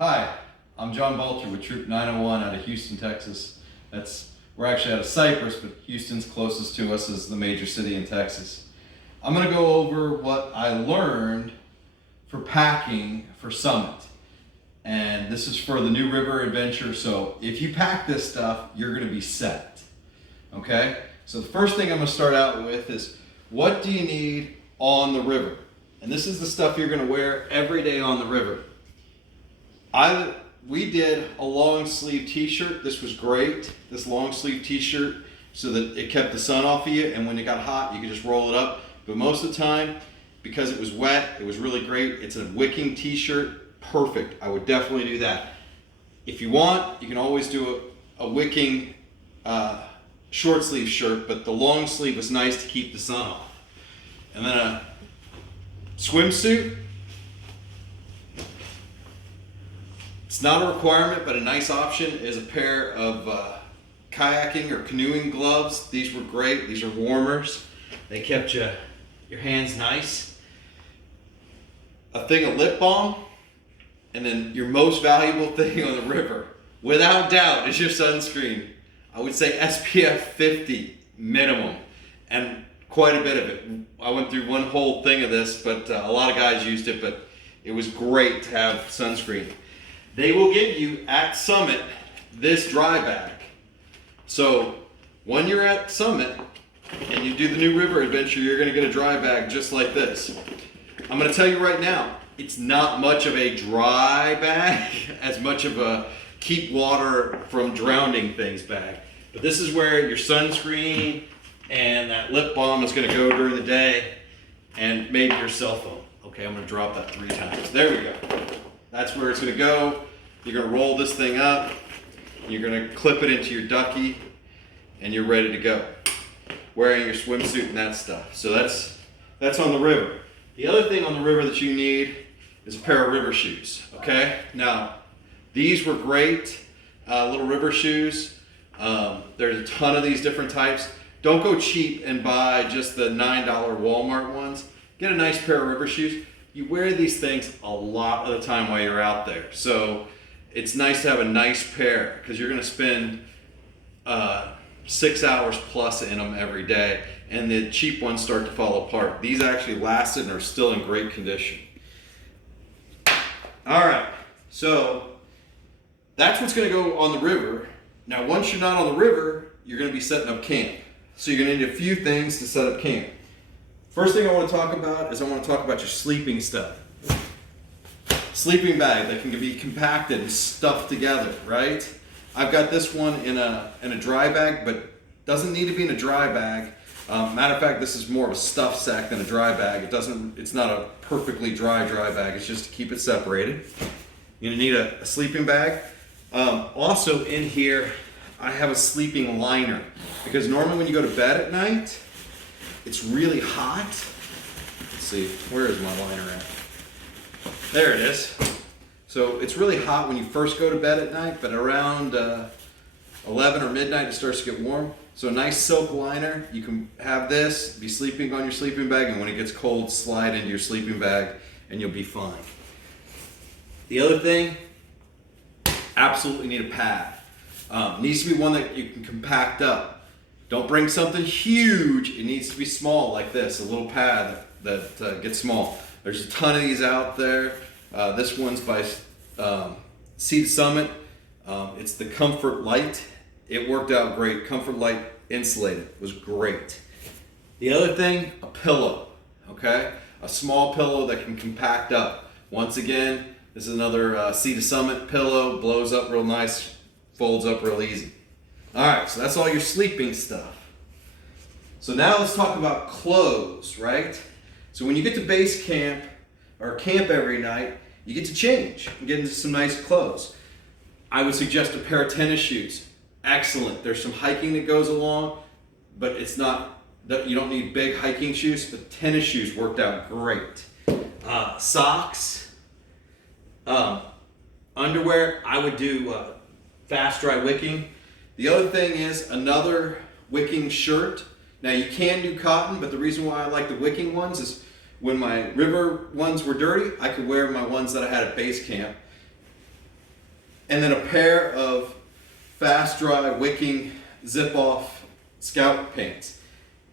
Hi, I'm John Balter with Troop 901 out of Houston, Texas. We're actually out of Cypress, but Houston's closest to us is the major city in Texas. I'm going to go over what I learned for packing for Summit. And this is for the New River Adventure, so if you pack this stuff, you're going to be set. Okay? So the first thing I'm going to start out with is, what do you need on the river? And this is the stuff you're going to wear every day on the river. We did a long sleeve t-shirt. This was great, this long sleeve t-shirt, so that it kept the sun off of you, and when it got hot you could just roll it up. But most of the time, because it was wet, it was really great. It's a wicking t-shirt, perfect. I would definitely do that. If you want, you can always do a wicking short sleeve shirt, but the long sleeve was nice to keep the sun off. And then a swimsuit. It's not a requirement, but a nice option is a pair of kayaking or canoeing gloves. These were great. These are warmers. They kept your hands nice. A thing of lip balm, and then your most valuable thing on the river, without doubt, is your sunscreen. I would say SPF 50 minimum, and quite a bit of it. I went through one whole thing of this, but a lot of guys used it, but it was great to have sunscreen. They will give you at Summit this dry bag. So when you're at Summit and you do the New River Adventure, you're going to get a dry bag just like this. I'm going to tell you right now, it's not much of a dry bag, as much of a keep water from drowning things bag. But this is where your sunscreen and that lip balm is going to go during the day, and maybe your cell phone. Okay, I'm going to drop that 3 times. There we go. That's where it's going to go. You're going to roll this thing up, you're going to clip it into your ducky, and you're ready to go. Wearing your swimsuit and that stuff. So that's on the river. The other thing on the river that you need is a pair of river shoes. Okay? Now, these were great little river shoes. There's a ton of these different types. Don't go cheap and buy just the $9 Walmart ones. Get a nice pair of river shoes. You wear these things a lot of the time while you're out there. So it's nice to have a nice pair, because you're going to spend 6 hours plus in them every day, and the cheap ones start to fall apart. These actually lasted and are still in great condition. All right, so that's what's going to go on the river. Now, once you're not on the river, you're going to be setting up camp. So you're going to need a few things to set up camp. First thing I want to talk about is your sleeping stuff. Sleeping bag that can be compacted and stuffed together, right? I've got this one in a dry bag, but doesn't need to be in a dry bag. Matter of fact, this is more of a stuff sack than a dry bag. It's not a perfectly dry bag. It's just to keep it separated. You're gonna need a sleeping bag. Also in here, I have a sleeping liner, because normally when you go to bed at night, it's really hot. Let's see, where is my liner at? There it is. So it's really hot when you first go to bed at night, but around 11 or midnight it starts to get warm. So a nice silk liner, you can have this, be sleeping on your sleeping bag, and when it gets cold, slide into your sleeping bag and you'll be fine. The other thing, absolutely need a pad. Needs to be one that you can compact up. Don't bring something huge. It needs to be small like this, a little pad that gets small. There's a ton of these out there. This one's by Sea to Summit. It's the Comfort Light. It worked out great. Comfort Light insulated was great. The other thing, a pillow, okay? A small pillow that can compact up. Once again, this is another Sea to Summit pillow. Blows up real nice, folds up real easy. All right, so that's all your sleeping stuff. So now let's talk about clothes, right? So when you get to base camp or camp every night, you get to change and get into some nice clothes. I would suggest a pair of tennis shoes. Excellent. There's some hiking that goes along, but it's not that you don't need big hiking shoes, but tennis shoes worked out great. Socks, underwear, I would do fast dry wicking. The other thing is another wicking shirt. Now you can do cotton, but the reason why I like the wicking ones is when my river ones were dirty, I could wear my ones that I had at base camp. And then a pair of fast dry wicking zip off scout pants.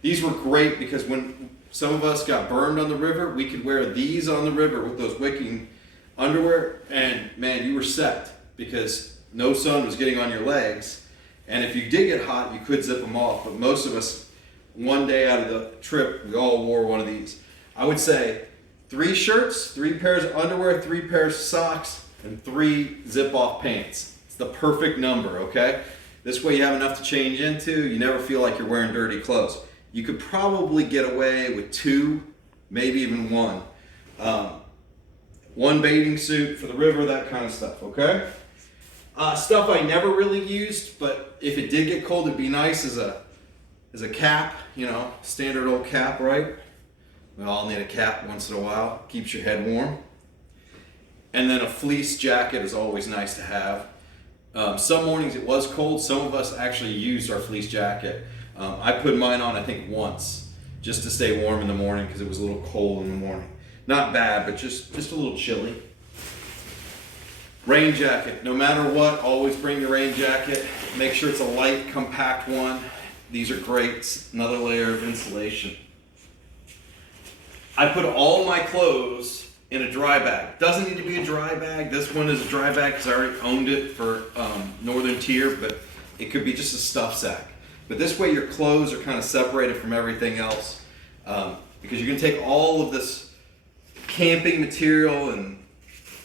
These were great because when some of us got burned on the river, we could wear these on the river with those wicking underwear, and man, you were set because no sun was getting on your legs. And if you did get hot, you could zip them off. But most of us, one day out of the trip, we all wore one of these. I would say 3 shirts, 3 pairs of underwear, 3 pairs of socks, and 3 zip off pants. It's the perfect number, okay? This way you have enough to change into. You never feel like you're wearing dirty clothes. You could probably get away with 2, maybe even 1. 1 bathing suit for the river, that kind of stuff, okay? Stuff I never really used, but if it did get cold, it'd be nice as a cap, you know, standard old cap, right? We all need a cap once in a while, keeps your head warm. And then a fleece jacket is always nice to have. Some mornings it was cold, some of us actually used our fleece jacket. I put mine on, I think, once, just to stay warm in the morning because it was a little cold in the morning. Not bad, but just a little chilly. Rain jacket, no matter what, always bring your rain jacket. Make sure it's a light, compact one. These are great, it's another layer of insulation. I put all my clothes in a dry bag. Doesn't need to be a dry bag. This one is a dry bag because I already owned it for Northern Tier, but it could be just a stuff sack. But this way your clothes are kind of separated from everything else, because you can take all of this camping material and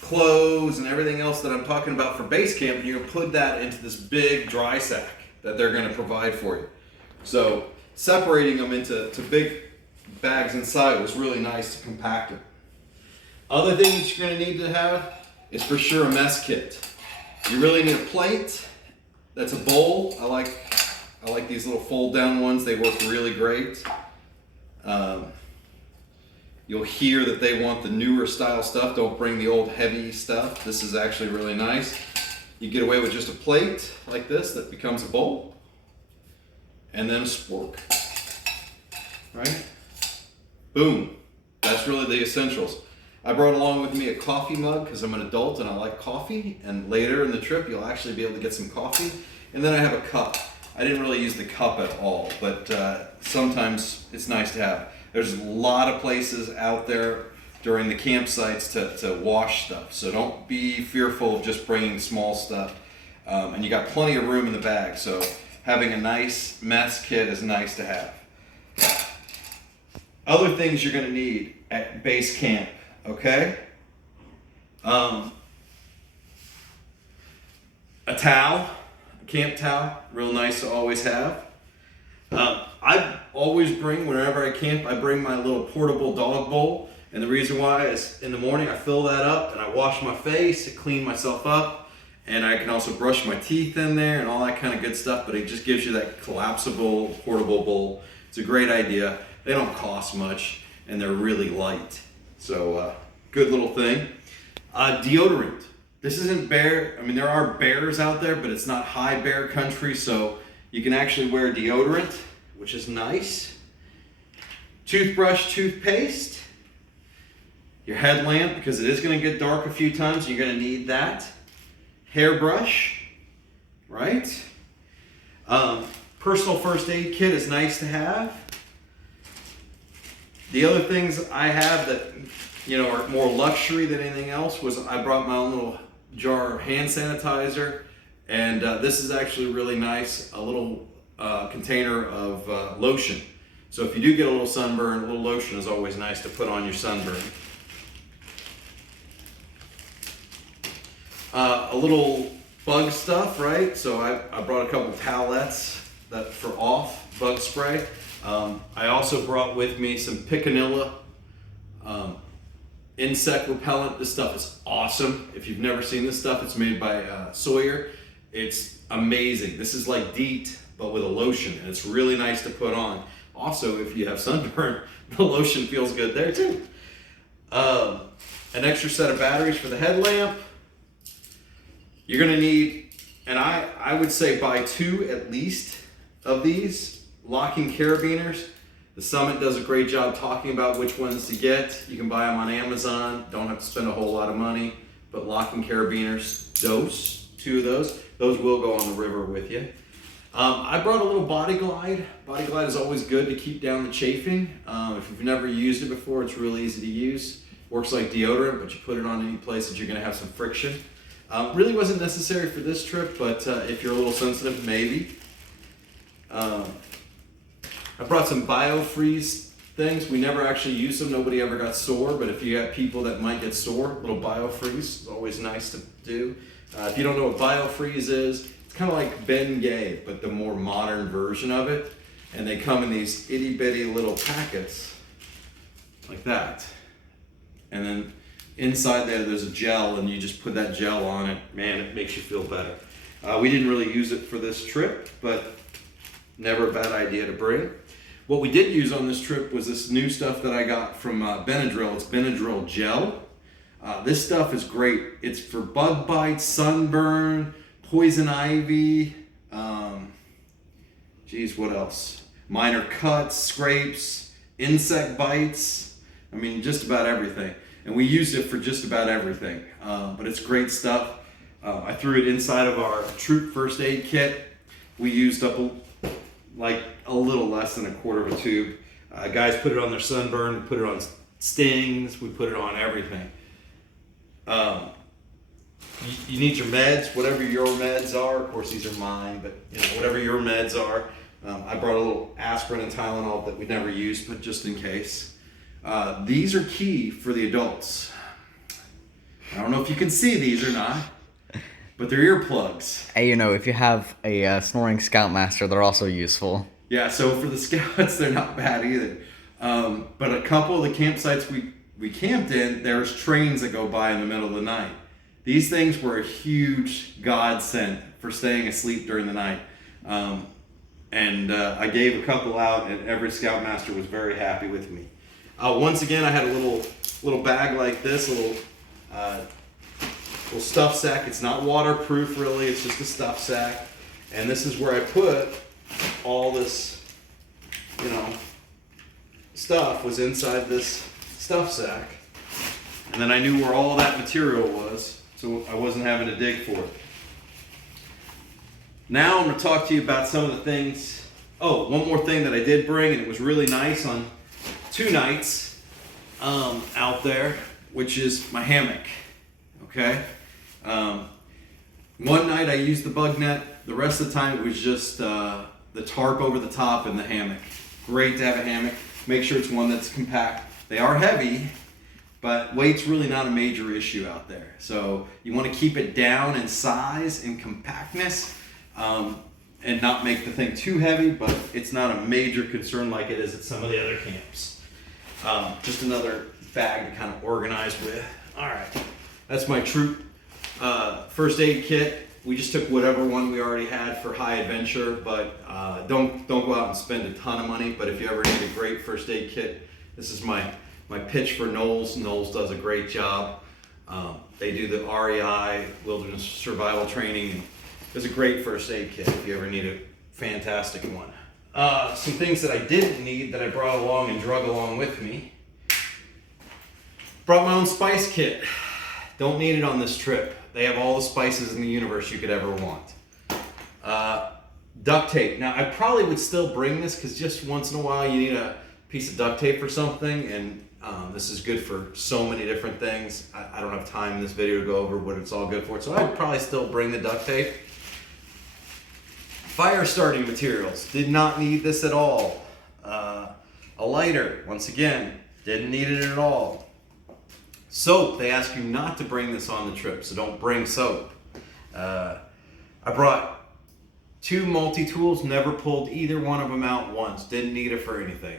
clothes and everything else that I'm talking about for base camp, and you're gonna put that into this big dry sack that they're gonna provide for you. So separating them into big bags inside was really nice to compact it. Other things you're gonna need to have is for sure a mess kit. You really need a plate. That's a bowl. I like these little fold down ones. They work really great. You'll hear that they want the newer style stuff. Don't bring the old heavy stuff. This is actually really nice. You get away with just a plate like this that becomes a bowl, and then a spork, right? Boom. That's really the essentials. I brought along with me a coffee mug because I'm an adult and I like coffee, and later in the trip you'll actually be able to get some coffee. And then I have a cup. I didn't really use the cup at all, but sometimes it's nice to have. There's a lot of places out there during the campsites to wash stuff, so don't be fearful of just bringing small stuff. And you got plenty of room in the bag, so having a nice mess kit is nice to have. Other things you're gonna need at base camp, okay? A towel, a camp towel, real nice to always have. I always bring, whenever I camp, I bring my little portable dog bowl. And the reason why is in the morning I fill that up and I wash my face, I clean myself up, and I can also brush my teeth in there and all that kind of good stuff, but it just gives you that collapsible portable bowl. It's a great idea. They don't cost much and they're really light. So good little thing. Deodorant. This isn't bear, I mean there are bears out there, but it's not high bear country, so you can actually wear deodorant, which is nice. Toothbrush, toothpaste. Your headlamp, because it is going to get dark a few times, you're going to need that. Hairbrush, right? Personal first aid kit is nice to have. The other things I have that, you know, are more luxury than anything else was I brought my own little jar of hand sanitizer, and this is actually really nice, a little container of lotion. So if you do get a little sunburn, a little lotion is always nice to put on your sunburn. A little bug stuff, right? So I brought a couple towelettes that for off bug spray. I also brought with me some Picanilla insect repellent. This stuff is awesome. If you've never seen this stuff, it's made by Sawyer. It's amazing. This is like DEET, but with a lotion, and it's really nice to put on. Also, if you have sunburn, the lotion feels good there too. An extra set of batteries for the headlamp. You're gonna need, and I would say buy 2 at least of these locking carabiners. The Summit does a great job talking about which ones to get. You can buy them on Amazon. Don't have to spend a whole lot of money, but locking carabiners, dose. 2 of those. Those will go on the river with you. I brought a little body glide. Body glide is always good to keep down the chafing. If you've never used it before, it's really easy to use. Works like deodorant, but you put it on any place that you're going to have some friction. Really wasn't necessary for this trip, but if you're a little sensitive, maybe. I brought some biofreeze things. We never actually used them. Nobody ever got sore, but if you have people that might get sore, a little biofreeze is always nice to do. If you don't know what biofreeze is, it's kind of like Ben Gay, but the more modern version of it. And they come in these itty bitty little packets like that. And then inside there's a gel, and you just put that gel on it. Man, it makes you feel better. We didn't really use it for this trip, but never a bad idea to bring. What we did use on this trip was this new stuff that I got from Benadryl. It's Benadryl gel. This stuff is great. It's for bug bites, sunburn, poison ivy, what else? Minor cuts, scrapes, insect bites. I mean, just about everything. And we used it for just about everything. But it's great stuff. I threw it inside of our troop first aid kit. We used up a little less than a quarter of a tube. Guys put it on their sunburn, put it on stings, we put it on everything. You need your meds, whatever your meds are. Of course, these are mine, but whatever your meds are. I brought a little aspirin and Tylenol that we never used, but just in case. These are key for the adults. I don't know if you can see these or not, but they're earplugs. Hey, if you have a snoring scoutmaster, they're also useful. Yeah, so for the scouts, they're not bad either. But a couple of the campsites we camped in, there's trains that go by in the middle of the night. These things were a huge godsend for staying asleep during the night. I gave a couple out, and every scoutmaster was very happy with me. Once again, I had a little bag like this, a little stuff sack. It's not waterproof really, it's just a stuff sack. And this is where I put all this, stuff was inside this stuff sack. And then I knew where all that material was, so I wasn't having to dig for it. Now I'm going to talk to you about some of the things. Oh, one more thing that I did bring, and it was really nice on 2 nights out there, which is my hammock. Okay? One night I used the bug net. The rest of the time it was just the tarp over the top and the hammock. Great to have a hammock. Make sure it's one that's compact. They are heavy, but weight's really not a major issue out there. So you want to keep it down in size and compactness, and not make the thing too heavy, but it's not a major concern like it is at some of the other camps. Just another bag to kind of organize with. All right, that's my troop first aid kit. We just took whatever one we already had for high adventure, but don't go out and spend a ton of money. But if you ever need a great first aid kit, this is my pitch for Knowles. Knowles does a great job. They do the REI, Wilderness Survival Training. It's a great first aid kit if you ever need a fantastic one. Some things that I didn't need that I brought along and drug along with me. Brought my own spice kit. Don't need it on this trip. They have all the spices in the universe you could ever want. Duct tape. Now I probably would still bring this because just once in a while you need a piece of duct tape for something, and this is good for so many different things. I don't have time in this video to go over what it's all good for, so I'd probably still bring the duct tape. Fire starting materials. Did not need this at all. A lighter. Once again, didn't need it at all. Soap. They ask you not to bring this on the trip, so don't bring soap. I brought 2 multi-tools, never pulled either one of them out once. Didn't need it for anything.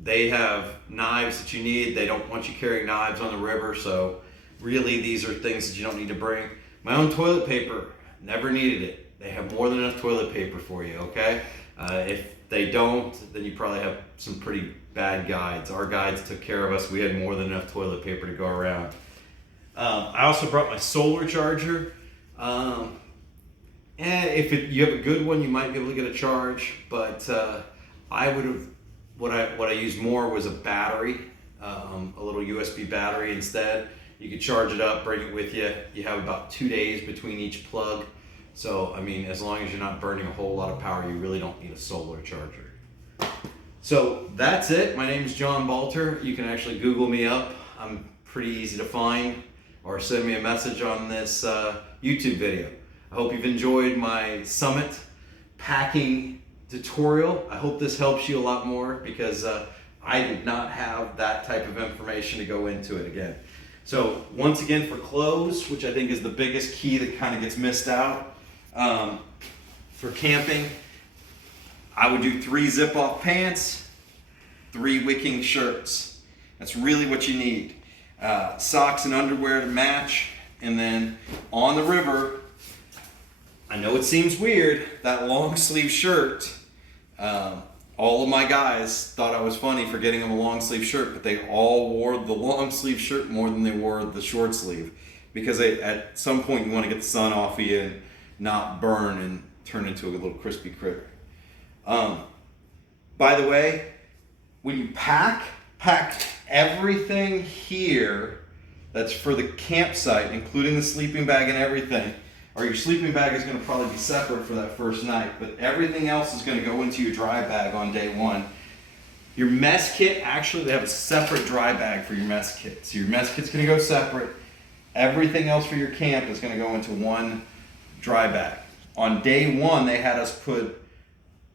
They have knives that you need. They don't want you carrying knives on the river, so really these are things that you don't need to bring. My own toilet paper. Never needed it. They have more than enough toilet paper for you, okay? If they don't, then you probably have some pretty bad guides. Our guides took care of us. We had more than enough toilet paper to go around. I also brought my solar charger. If you have a good one, you might be able to get a charge, but I would have, what I used more was a battery, a little USB battery instead. You can charge it up, bring it with you. You have about 2 days between each plug. So, I mean, as long as you're not burning a whole lot of power, you really don't need a solar charger. So that's it. My name is John Balter. You can actually Google me up. I'm pretty easy to find, or send me a message on this YouTube video. I hope you've enjoyed my Summit packing tutorial. I hope this helps you a lot more, because I did not have that type of information to go into it again. So once again, for clothes, which I think is the biggest key that kind of gets missed out, for camping, I would do 3 zip-off pants, 3 wicking shirts. That's really what you need. Socks and underwear to match, and then on the river, I know it seems weird, that long sleeve shirt. All of my guys thought I was funny for getting them a long sleeve shirt, but they all wore the long sleeve shirt more than they wore the short sleeve, because at some point you want to get the sun off of you and not burn and turn into a little crispy critter. By the way, when you pack everything here that's for the campsite, including the sleeping bag and everything, or your sleeping bag is going to probably be separate for that first night, but everything else is going to go into your dry bag on day 1. Your mess kit, actually they have a separate dry bag for your mess kit. So your mess kit's going to go separate. Everything else for your camp is going to go into one dry bag. On day 1, they had us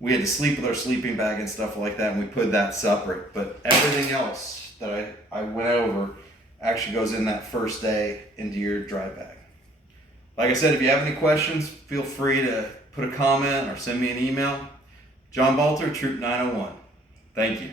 we had to sleep with our sleeping bag and stuff like that, and we put that separate. But everything else that I went over actually goes in that first day into your dry bag. Like I said, if you have any questions, feel free to put a comment or send me an email. John Balter, Troop 901. Thank you.